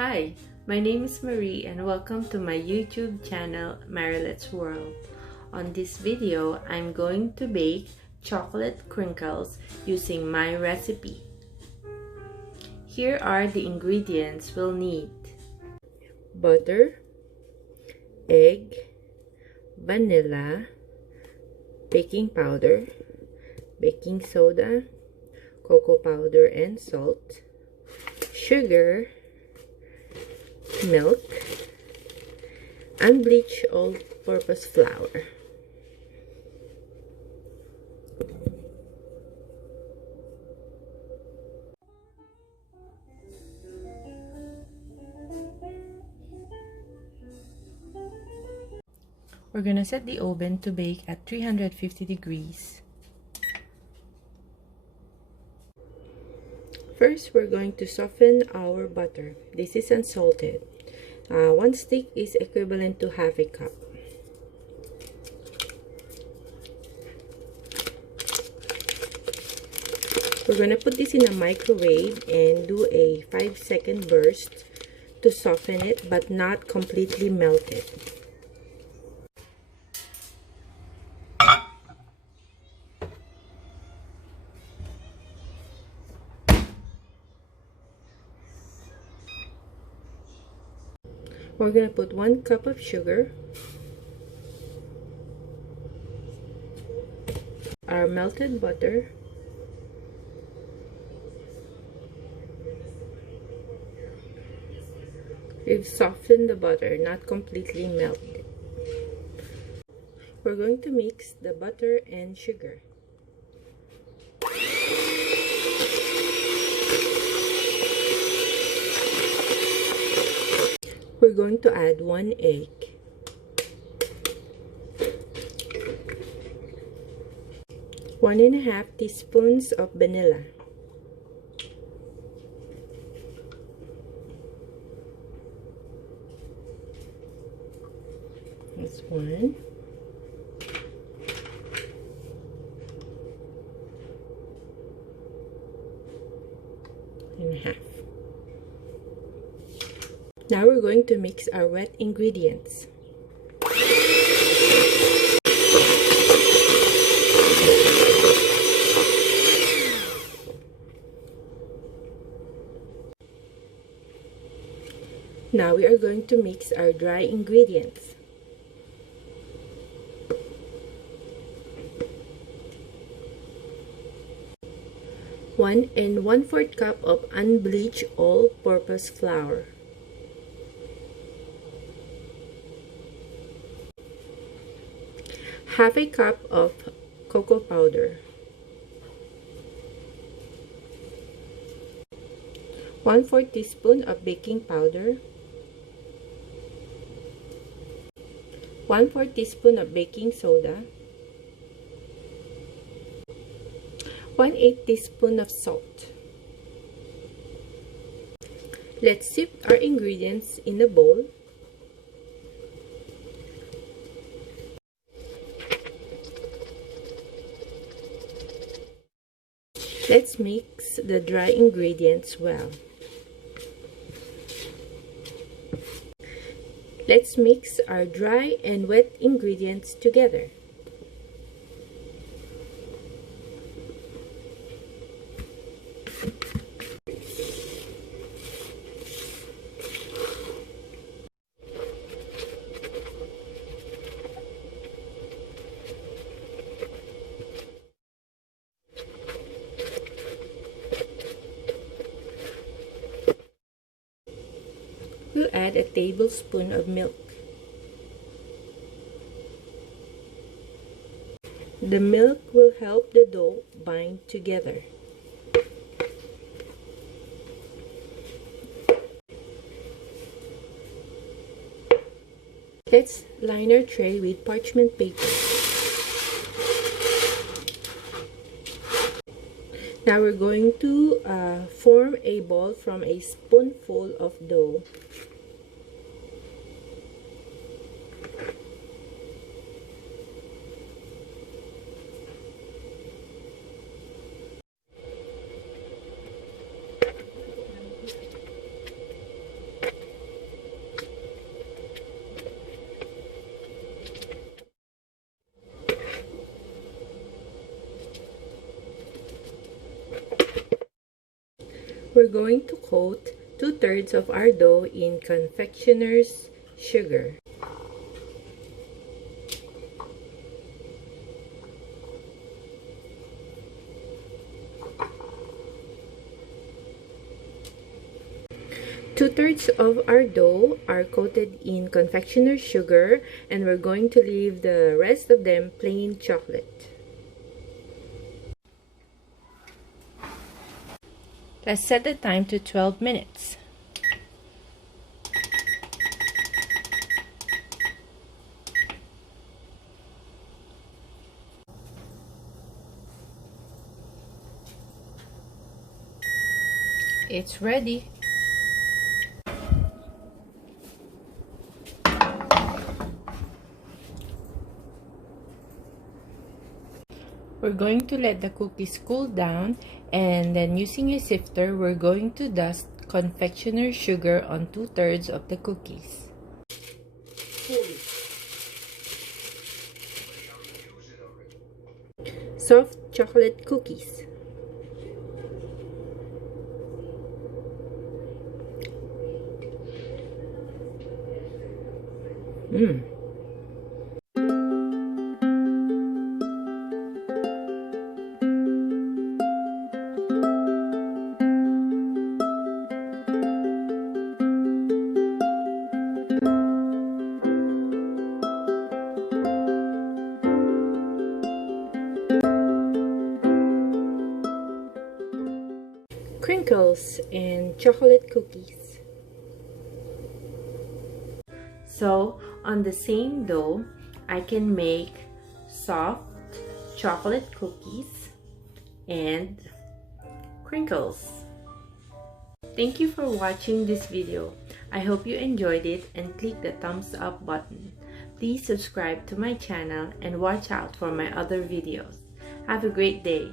Hi, my name is Marie and welcome to my YouTube channel Marilette's World. On this video, I'm going to bake chocolate crinkles using my recipe. Here are the ingredients we'll need: butter, egg, vanilla, baking powder, baking soda, cocoa powder and salt, sugar, milk, unbleached all-purpose flour. We're gonna set the oven to bake at 350 degrees. First, we're going to soften our butter. This is unsalted. 1 stick is equivalent to half a cup. We're going to put this in a microwave and do a 5-second burst to soften it but not completely melt it. We're going to put 1 cup of sugar, our melted butter, we've softened the butter, not completely melted. We're going to mix the butter and sugar. We're going to add 1 egg. One and a half teaspoons of vanilla. That's 1. And a half. Now we're going to mix our wet ingredients. Now we are going to mix our dry ingredients. One and 1/4 cup of unbleached all-purpose flour. Half a cup of cocoa powder. 1/4 teaspoon of baking powder. 1/4 teaspoon of baking soda. 1/8 teaspoon of salt. Let's sift our ingredients in a bowl. Let's mix the dry ingredients well. Let's mix our dry and wet ingredients together. We'll add a tablespoon of milk. The milk will help the dough bind together. Let's line our tray with parchment paper. Now we're going to form a ball from a spoonful of dough. We're going to coat 2/3 of our dough in confectioner's sugar. Two-thirds of our dough are coated in confectioner's sugar, and we're going to leave the rest of them plain chocolate. Let's set the time to 12 minutes. It's ready. We're going to let the cookies cool down, and then using a sifter, we're going to dust confectioner's sugar on 2/3 of the cookies. Soft chocolate cookies. Crinkles and chocolate cookies. So on the same dough, I can make soft chocolate cookies and crinkles. Thank you for watching this video. I hope you enjoyed it and click the thumbs up button. Please subscribe to my channel and watch out for my other videos. Have a great day.